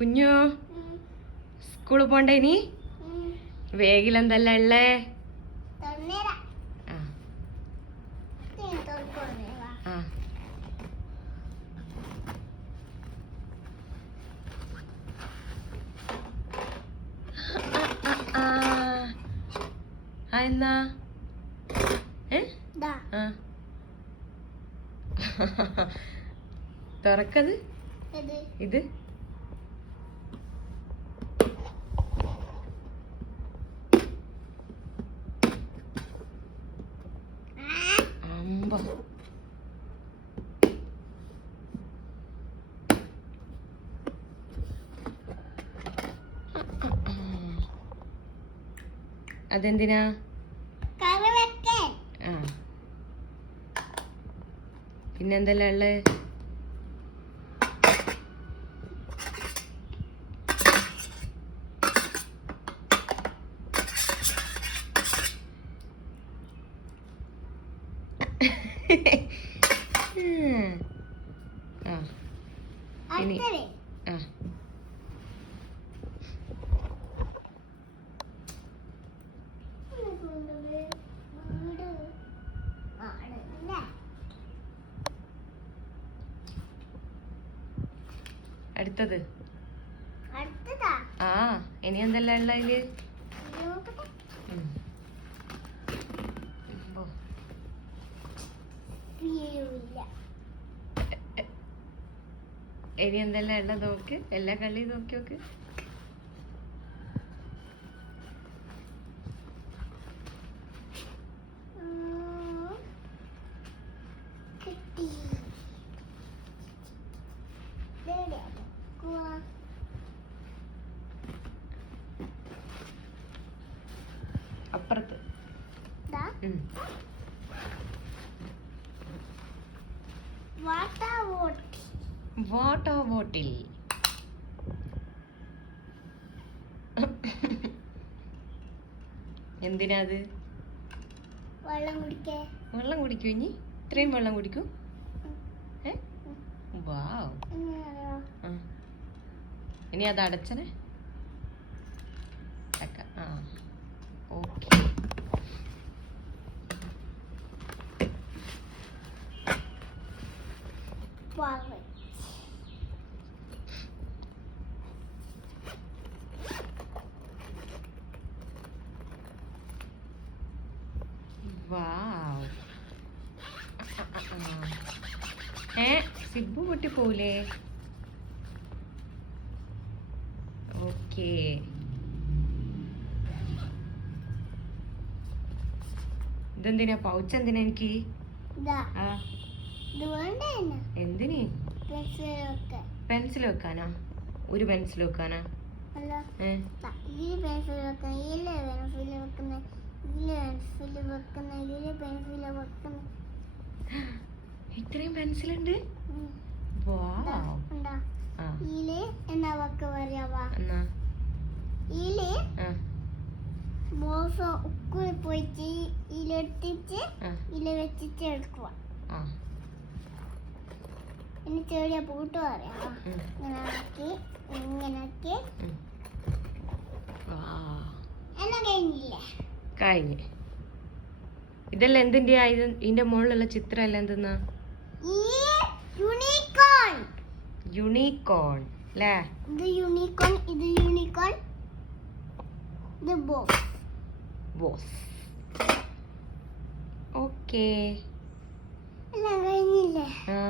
കുഞ്ഞു സ്കൂളിൽ പോണ്ടേ ഇനി? വേഗിലെന്തല്ല ഉള്ളേ? എന്നാ തുറക്കത് ഇത് അമ്പ അതെന്തിനാ? ആ പിന്നെന്തല്ല ഉള്ളത്? ഇനി ആ അടുത്തത് ആ ഇനി എന്തെല്ലാം ഉള്ള അതില്? ഇനി എന്തെല്ലാം ഉള്ള നോക്ക്, എല്ലാ കളി നോക്കി നോക്ക്. അപ്പുറത്ത് വാട്ടർ ബോട്ടിൽ. എന്തിനാ അത്? വെള്ളം കുടിക്കൂ ഇനി? ഇത്രയും വെള്ളം കുടിക്കൂ? വാവ്. ഇനി അത് അടച്ചനെ? ആ ഓക്കെ. വാവ്. സിബു പൊട്ടി പോവില്ലേ? ഓക്കേ. ഇതെന്തിനാ? പൗച്ച് എന്തിനാ എനിക്ക്? എന്തിന്? പെൻസിൽ വെക്കാനാ? ഒരു പെൻസിൽ വെക്കാനാ? ഇത്രയും പെൻസിലുണ്ട്? പോയിട്ട് ഇലെടുത്തിട്ട് ഇല വെച്ചിട്ട് എടുക്കുക. ഇനി ചെറിയ പൂട്ട് പറയാം. ഇങ്ങനെ ആക്കി ഇങ്ങനാക്കി എല്ലാം കഴിഞ്ഞില്ലേ? കഴിഞ്ഞ്. ഇതെല്ലാം എന്തിന്റെ? ഇതിന്റെ മുകളിലുള്ള ചിത്രം എല്ലാം എന്തെന്നാ? യൂണിക്കോൺ. യൂണിക്കോൺ അല്ലേ? ഇത് യൂണിക്കോൺ, ഇത് യൂണിക്കോൺ, ഇത് ബോസ്. ബോസ്. ഓക്കേ. എല്ലാം കഴിഞ്ഞില്ലേ? ആ